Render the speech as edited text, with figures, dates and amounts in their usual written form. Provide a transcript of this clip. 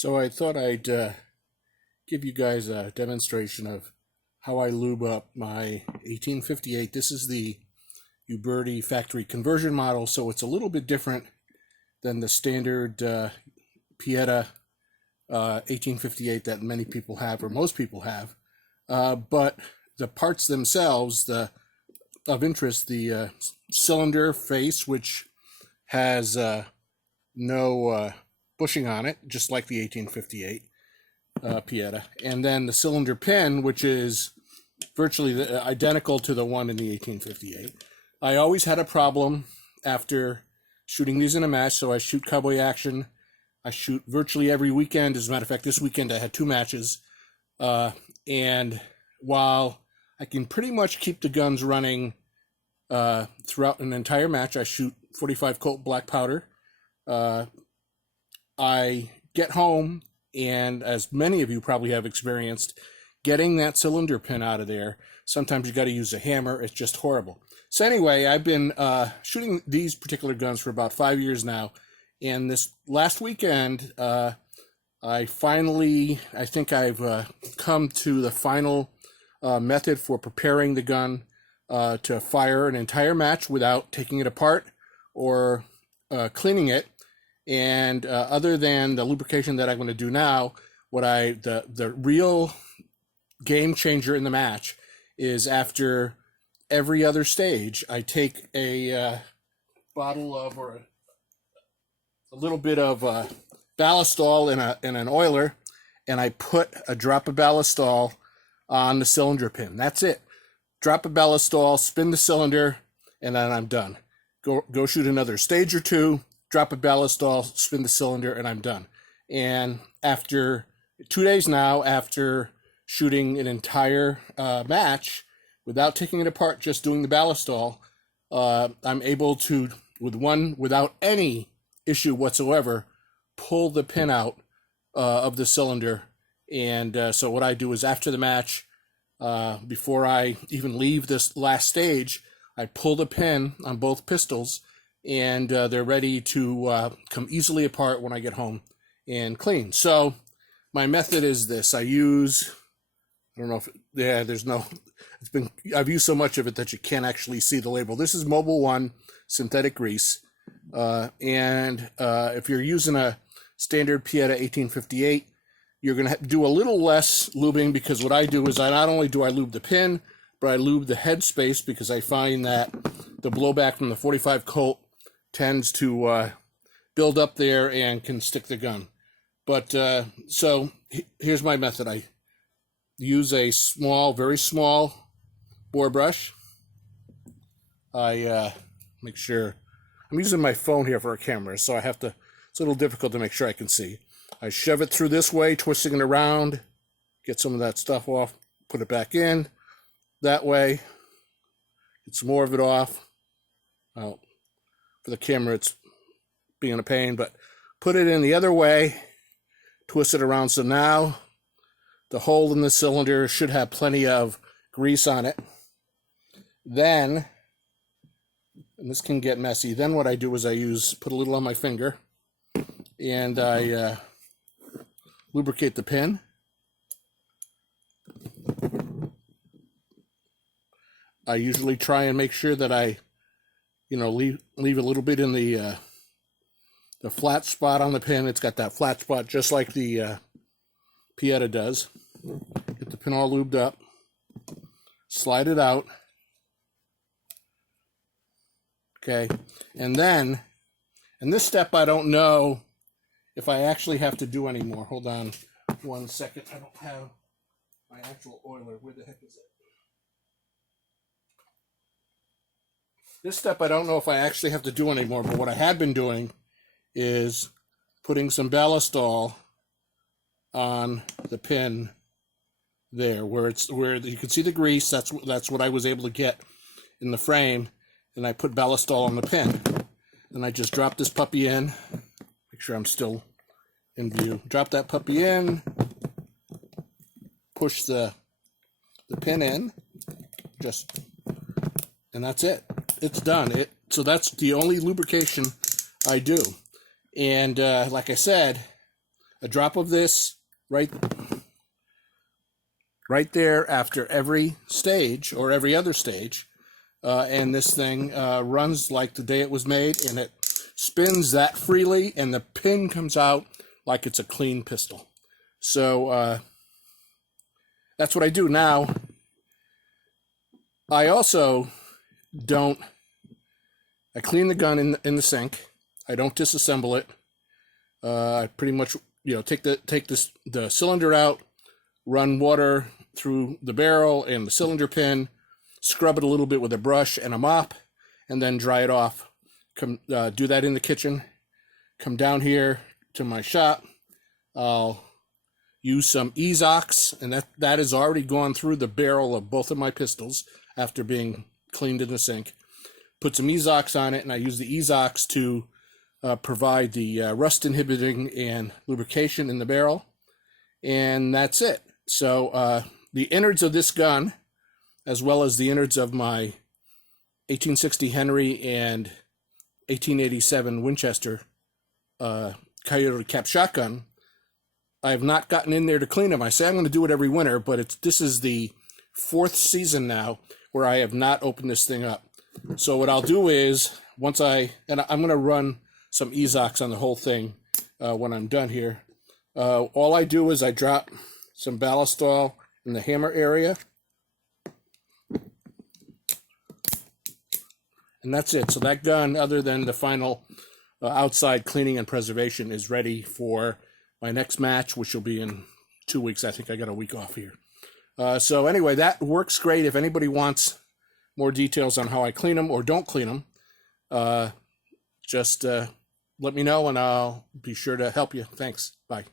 So I thought I'd give you guys a demonstration of how I lube up my 1858. This is the Uberti factory conversion model, so it's a little bit different than the standard Pietta 1858 that many people have, or most people have. But the parts themselves, of interest, the cylinder face, which has no bushing on it, just like the 1858 Pietta, and then the cylinder pin, which is virtually identical to the one in the 1858. I always had a problem after shooting these in a match, so I shoot Cowboy Action. I shoot virtually every weekend. As a matter of fact, this weekend I had 2 matches. And while I can pretty much keep the guns running throughout an entire match, I shoot 45 Colt black powder. I get home, and as many of you probably have experienced, getting that cylinder pin out of there, sometimes you got to use a hammer. It's just horrible. So anyway, I've been shooting these particular guns for about 5 years now, and this last weekend, I think I've come to the final method for preparing the gun to fire an entire match without taking it apart or cleaning it. And other than the lubrication that I'm going to do now, the real game changer in the match is after every other stage, I take a bottle of, or a little bit of Ballistol in an oiler, and I put a drop of Ballistol on the cylinder pin. That's it. Drop of Ballistol, spin the cylinder, and then I'm done. Go shoot another stage or 2, drop of Ballistol, spin the cylinder, and I'm done. And after 2 days now, after shooting an entire match without taking it apart, just doing the Ballistol, I'm able to, without any issue whatsoever, pull the pin out of the cylinder. And so what I do is, after the match, before I even leave this last stage, I pull the pin on both pistols, and they're ready to come easily apart when I get home and clean. So my method is this. I've used so much of it that you can't actually see the label. This is Mobil One synthetic grease. And if you're using a standard Pietta 1858, you're going to do a little less lubing, because what I do is, I not only do I lube the pin, but I lube the head space, because I find that the blowback from the 45 Colt tends to build up there and can stick the gun. But so here's my method. I use a very small bore brush. I make sure, I'm using my phone here for a camera, so it's a little difficult to make sure I can see. I shove it through this way, twisting it around, get some of that stuff off, put it back in that way, get some more of it off. Well, for the camera, it's being a pain, but put it in the other way, twist it around. So now the hole in the cylinder should have plenty of grease on it. Then, and this can get messy, then what I do is put a little on my finger, and I lubricate the pin. I usually try and make sure that I leave a little bit in the flat spot on the pin. It's got that flat spot just like the Pietta does. Get the pin all lubed up, slide it out. Okay, and then, and this step I don't know if I actually have to do anymore. Hold on 1 second. I don't have my actual oiler. Where the heck is it? This step I don't know if I actually have to do anymore, but what I had been doing is putting some Ballistol on the pin there, where you can see the grease. That's what I was able to get in the frame, and I put Ballistol on the pin. And I just drop this puppy in. Make sure I'm still in view. Drop that puppy in. Push the pin in. And that's it. It's done. So that's the only lubrication I do. And like I said, A drop of this right there after every stage or every other stage, and this thing runs like the day it was made, and it spins that freely, and the pin comes out like it's a clean pistol. So that's what I do now. I also I clean the gun in the sink. I don't disassemble it. I pretty much, take the cylinder out, run water through the barrel and the cylinder pin, scrub it a little bit with a brush and a mop, and then dry it off. Do that in the kitchen. Come down here to my shop. I'll use some Ezox, and that has already gone through the barrel of both of my pistols after being cleaned in the sink. Put some Ezox on it, and I use the Ezox to provide the rust inhibiting and lubrication in the barrel, and that's it. So the innards of this gun, as well as the innards of my 1860 Henry and 1887 Winchester Coyote cap shotgun, I have not gotten in there to clean them. I say I'm going to do it every winter, but this is the 4th season now where I have not opened this thing up. So what I'll do is, I'm going to run some Ezox on the whole thing when I'm done here. All I do is I drop some Ballistol in the hammer area, and that's it. So that gun, other than the final outside cleaning and preservation, is ready for my next match, which will be in 2 weeks. I think I got a week off here. So anyway, that works great. If anybody wants more details on how I clean them or don't clean them, just let me know, and I'll be sure to help you. Thanks. Bye.